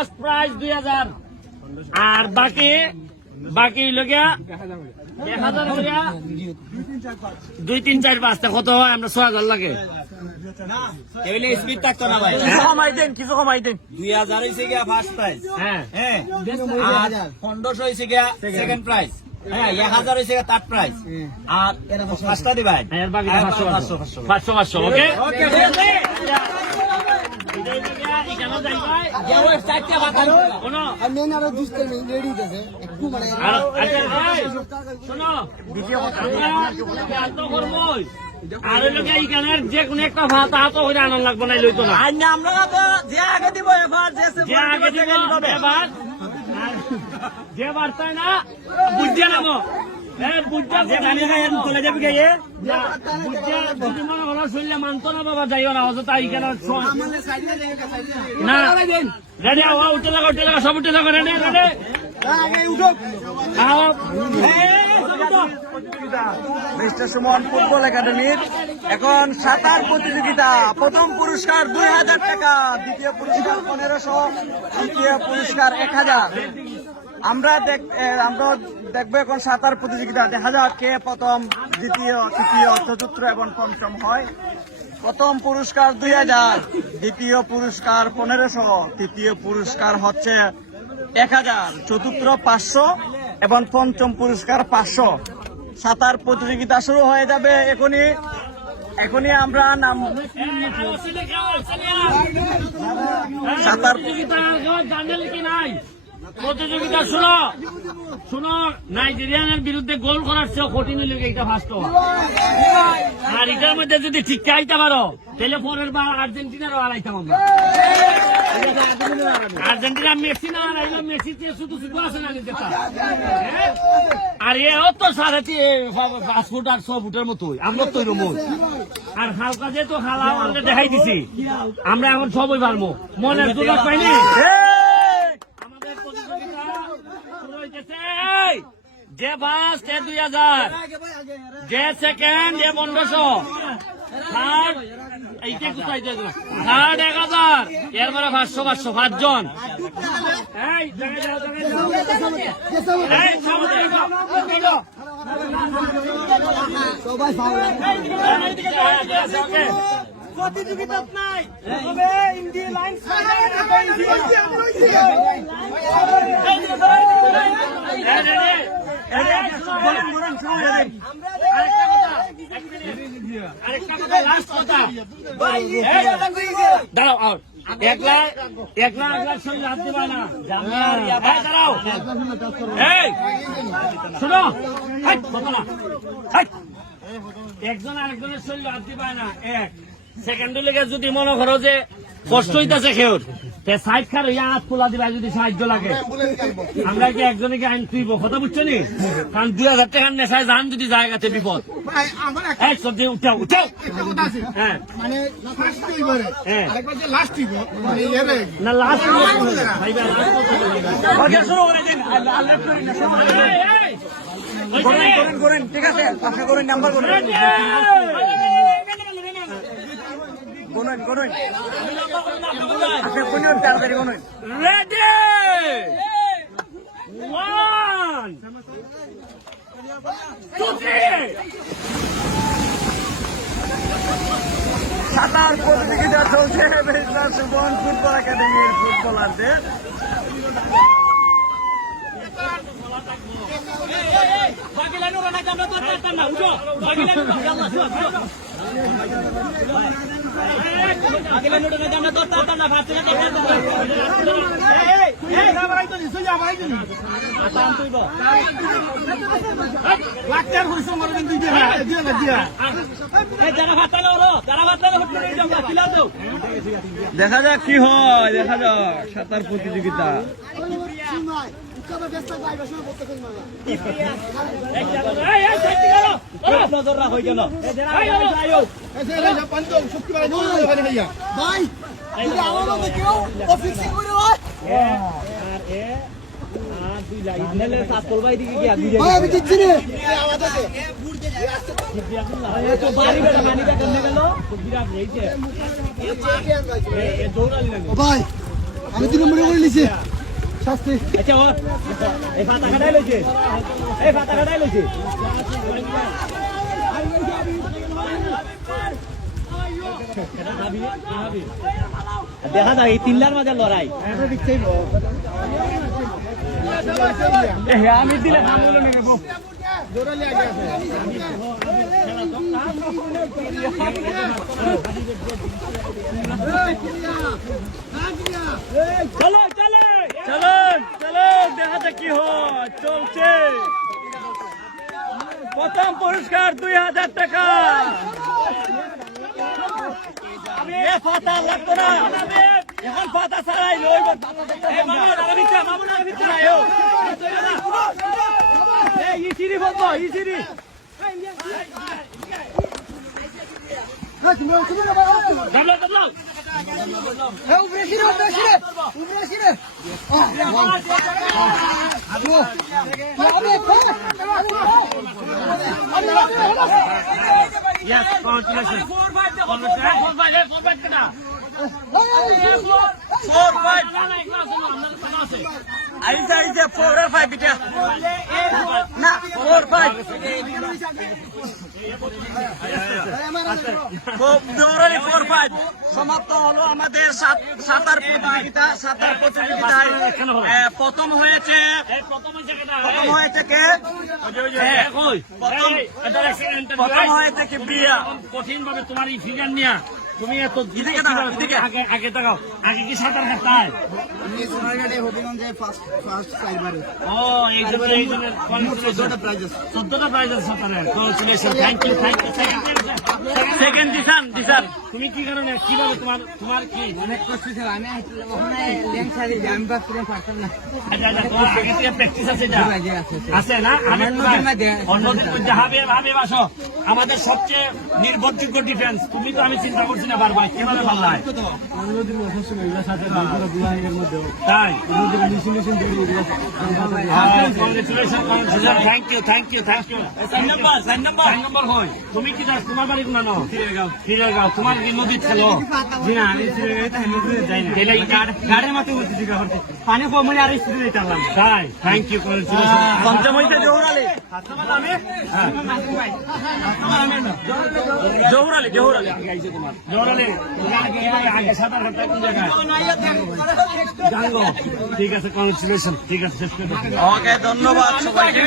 First prize 2000 আর বাকি লগিয়া 1000 2 3 4 5 কত হয় আমরা 6000 লাগে এগুলো স্পিড থাকতো না ভাই। কিছু কমাই দেন 2000 হইছে গিয়া ফার্স্ট প্রাইজ। হ্যাঁ হ্যাঁ আর 1500 হইছে গিয়া সেকেন্ড প্রাইজ। হ্যাঁ 1000 হইছে গিয়া থার্ড প্রাইজ। আর পাঁচটা দিবেন এর বাকি 500 500 ওকে ওকে আর এইখানের যে কোনো একটা ভাত হাত হইলে আনন্দ লাগবে না লইতো না আমরা তো যে আগে দিব এবার যে আগে দিব এবার যে বার্তায় না বুঝছে নামো চলে যাবি গাইয়ে যদি মনে হলো শুনলে মানতো না বাবা যাইও না অযথা এইখানে না রেডি উঠে লাগা সব উঠে লাগা ready ready mister Suman football একাডেমির এখন সাঁতার প্রতিযোগিতা। প্রথম পুরস্কার 2000 টাকা, দ্বিতীয় পুরস্কার 1500, তৃতীয় পুরস্কার 1000। আমরা দেখবো এখন সাঁতার প্রতিযোগিতা। দেখা যাক কে প্রথম, দ্বিতীয়, তৃতীয়, চতুর্থ এবং পঞ্চম হয়। প্রথম পুরস্কার 2000, দ্বিতীয় পুরস্কার 1500, তৃতীয় পুরস্কার হচ্ছে 1000, চতুর্থ 500 এবং পঞ্চম পুরস্কার 500। সাঁতার প্রতিযোগিতা শুরু হয়ে যাবে এখনই আমরা নাম সাঁতার প্রতিযোগিতা শুনো নাইজেরিয়ানের বিরুদ্ধে গোল করার চেয়ে কঠিন হইলে এটা ফার্স্ট আর এটার মধ্যে যদি ঠিক আইতে পারো তাহলে পরের বার আর্জেন্টিনারও হারাইতাম আমরা। আর্জেন্টিনা মেসি না হারাইলাম, মেসি শুধু আছে না যেটা আর এও তো 5.5 ফুট আর 6 ফুটের মতোই আমরা তো এরকম আর হালকা যেহেতু হালা আমরা দেখাই দিছি আমরা এখন সবই পারবো মনের দুর্গা পাইনি। যে ফার্স্ট 2000, যে সেকেন্ড 1500, থার্ড এইটা কোথায় থার্ড 1000, এরপরে 500 5জন। প্রতিযোগিতা নাই ইন্ডিয়া লাইন দাঁড়াও একলা শরীর হাত দিবা না দাঁড়াও শোনো একজন আরেকজনের শরীর হাত দিবা না। এক সেকেন্ড লেগে যদি মনে করো যে কষ্ট হইতেছে খেউর সাইড খার হাত খোলা দিবা যদি সাহায্য লাগে আমরা কি একজনে কি আইন তুইব কথা বুঝছো নি কারণ 2000 টাকার নেশায় যান যদি জায়গাতে বিপদ সবজি উঠাও হ্যাঁ না লাস্ট করেন ঠিক আছে আপনি করেন নাম্বার করেন আপনি কোন তাড়াতাড়ি কোন রেডি 1 2 3 সাঁতার প্রতিযোগিতা চলছে মিস্টার সুমন ফুটবল একাডেমির ফুটবলারদের। দেখা যাক কি হয়, দেখা যাক সাঁতার প্রতিযোগিতা। নজর রাখ হয়ে গেল ভাই কেউ অফিসিং করে আমি দিচ্ছি রে ভাই আমি 2 নম্বরে করে নিছি শাস্তি আচ্ছা ও এই পাতা কাটাই লইছে এই পাতা কাটাই লইছে দেখা যায় এই তিনলার মাঝে লড়াই আমি দিলে চলো চলো চলো চলো দেখা যাক কি হয় চলছে প্রথম পুরস্কার 2000 টাকা এ পাতা লাগতো না এখন পাতা ছাড়াই লইব ইসিরি বলবো ইসিরি Yes, congratulations. আইসা আইসা 4 আর 5 এটা না 4 5 দৌড়ালি 4 5 সমাপ্ত হলো আমাদের সাঁতার প্রতিযোগিতায় প্রথম হয়েছে কে প্রথম হয়েছে কি বিয়া কঠিন ভাবে তোমার এই ফিগার নিয়ে তুমি এত আগে তাকাও আগে কি সাঁতার কাটতায় ও এই জন্য 14টা প্রাইজ আছে সাঁতারের congratulation thank you second Dishan তুমি কি কারণে কিভাবে তোমার কি অনেক কষ্ট ছিল আমি ওখানে ল্যান্ড ছাড়ি আমি ভাবছিলাম পারতাম না আচ্ছা তোমার আগে থেকে প্র্যাকটিস আছে এটা আছে না অন্যদের মধ্যে ভাবে বাসো আমাদের সবচেয়ে নির্ভরযোগ্য ডিফেন্স তুমি তো আমি চিন্তা করছি না বারবার কিভাবে ভালো হয় তাই কংগ্রেচুলেশন থ্যাংক ইউ 4 নম্বর হয় তুমি কি জানো তোমার বাড়ি কোন ফিরেগাঁও তোমার কি নদীর খেলো জি না আমি যাই না গাড়ির মাথায় উঠেছি পানি কমে আর স্ত্রী দিতাম তাই থ্যাংক ইউ কংগ্রেচুলেশন পঞ্চম হইতে জৌরালি আগে সাঁতার কাটতে কোন জায়গায় জানগো ঠিক আছে কংগ্রেচুলেশন ঠিক আছে শেষ করে ওকে ধন্যবাদ সবাইকে